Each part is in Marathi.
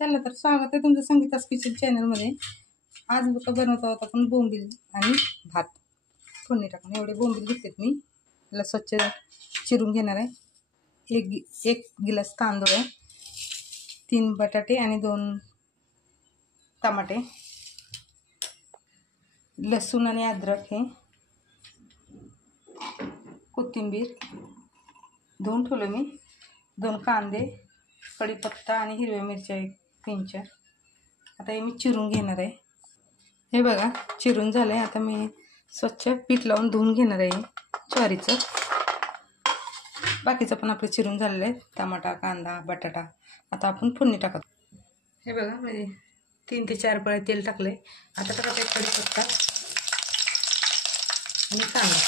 चला तर स्वागत आहे तुमचं संगीता's किचन चॅनलमध्ये। आज बनवत आहोत आपण बोंबील आणि भात फोडणी टाकून। एवढे बोंबील घेतलेत मी, त्याला स्वच्छ चिरून घेणार आहे। एक गिलास तांदूळ आहे, 3 बटाटे आणि 2 टमाटे, लसूण आणि अद्रक हे, कोथिंबीर 2 ठेवले मी, 2 कांदे, कढीपत्ता आणि हिरव्या मिरच्या 3-4। आता हे मी चिरून घेणार आहे। हे बघा चिरून झाले। आता मी स्वच्छ पीठ लावून धुवून घेणार आहे ज्वारीचं। बाकीचं पण आपलं चिरून झालेलं आहे, टमाटा, कांदा, बटाटा। आता आपण फोडणी टाकत। हे बघा मी 3 ते 4 पळे तेल टाकले। आता टाकत आहे कढीपत्ता आणि कांदा।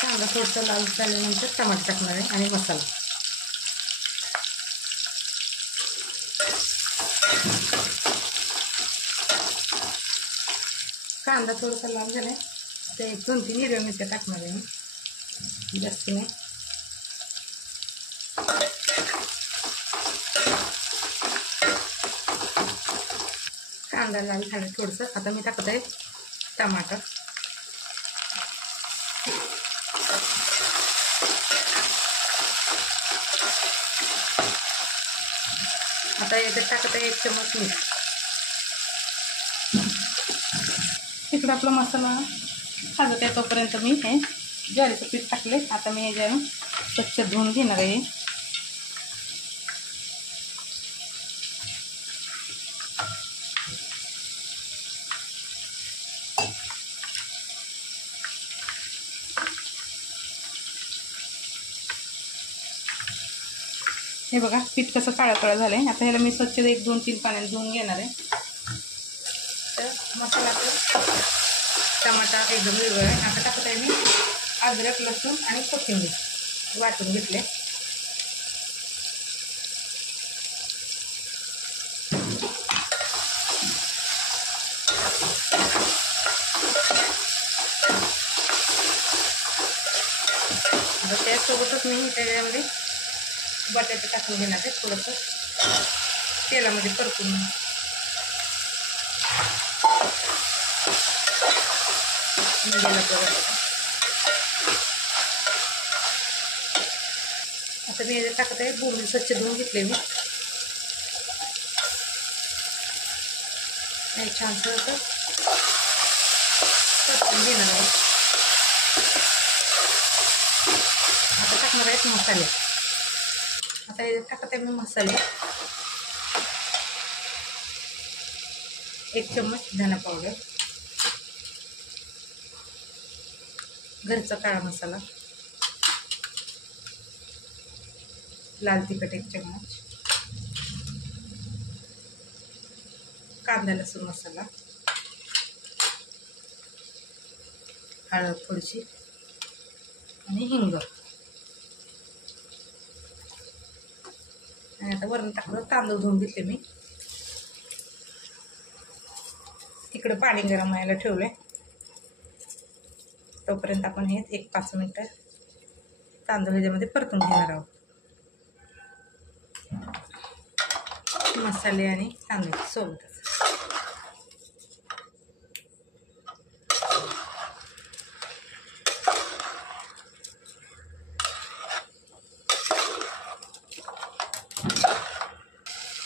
कांदा थोडासा लाल झाल्यानंतर टमाटर टाकणार आहे आणि मसाला। कांदा थोडासा लाल झाला, ते 2-3 हिरव्या मिरच्या टाकणार आहे मी, जास्त नाही। कांदा लाल झाला थोडंसं। आता मी टाकत आहे टमाटर। आता याच्यात टाकत आहे 1 चमच मीठ। इकडे आपला मसाला भाजत आहे तोपर्यंत मी हे ज्वारीचं पीठ टाकले। आता मी याच्यावर स्वच्छ धुवून घेणार आहे। हे बघा पीठ कसं काळं काळं झालंय। आता ह्याला मी स्वच्छ 1-2-3 पाण्याने धुवून घेणार आहे। तर मसाला टमाटा एकदम वेगळा आहे। आता टाकत आहे मी अद्रक, लसूण आणि कोथिंबीर वाटून घेतले। आता त्यासोबतच मी त्याच्यामध्ये बटाटे टाकून घेणार आहे, थोडंसं तेलामध्ये परतून। आता मी याच्यात टाकत आहे बोंबील स्वच्छ धुवून घेतले मी। छानसं असं परतून घेणार आहे। आता टाकणार आहेत मसाले। आता याच्यात टाकत आहे मी मसाले, 1 चम्मच धना पावडर, घरचा काळा मसाला, लाल तिखट 1 चम्मच, कांदा लसूण मसाला, हळद थोडीशी आणि हिंग। आणि आता वरून टाकलं तांदूळ धुवून घेतले मी। इकडे पाणी गरम व्हायला ठेवलंय, तोपर्यंत आपण हे 1-5 मिनिटं तांदूळ ह्याच्यामध्ये परतून घेणार आहोत। मसाले आणि तांदूळ सोबतच।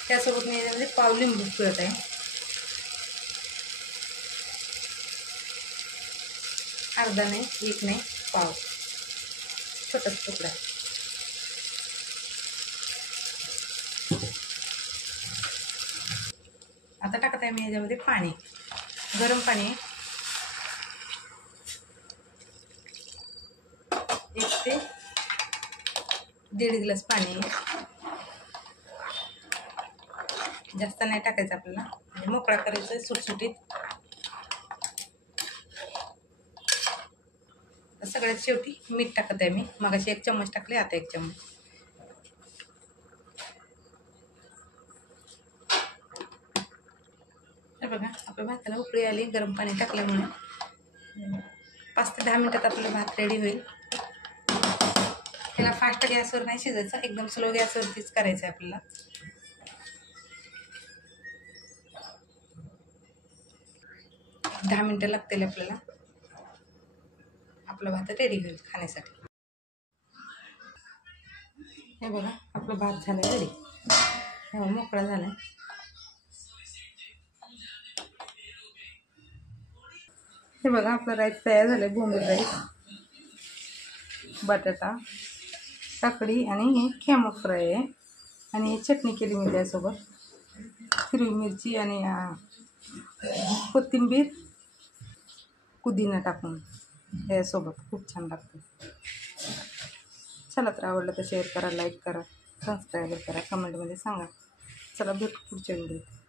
त्यासोबत मी याच्यामध्ये पाव लिंबू पिळत आहे, अर्धा नाही, 1 नाही, पाव, छोटाच तुकडा। आता टाकत आहे मी याच्यामध्ये पाणी, गरम पाणी, 1 ते 1.5 ग्लास पाणी। जास्त नाही टाकायचं आपल्याला, म्हणजे मोकळा करायचं सुटसुटीत। सगळ्यात शेवटी मीठ टाकत आहे मी, मगाशी 1 चम्मच टाकले, आता 1 चम्मच। हे बघा आपल्या भाताला उकळी आली, गरम पाणी टाकल्यामुळे 5 ते 10 मिनिटात आपला भात रेडी होईल। त्याला फास्ट गॅसवर नाही शिजायचं, एकदम स्लो गॅसवरतीच करायचं आहे आपल्याला. एक 10 मिनटं लागतील आपल्याला. आपला भात रेडी होईल खाण्यासाठी. हे बघा आपला भात झाला रेडी. हे मोकळा झालाय. हे बघा आपला राईस तयार झालाय. बोंबील राईस, बटाटा, काकडी आणि हे खॅमो फ्राय आहे. आणि चटणी केली मी त्यासोबत, हिरवी मिरची आणि कोथिंबीर, पुदिना टाकून यासोबत खूप छान लागतं. चला तर आवडलं तर शेअर करा, लाईक करा, सबस्क्राईब करा, कमेंटमध्ये सांगा. चला भेटू पुढच्या व्हिडिओत.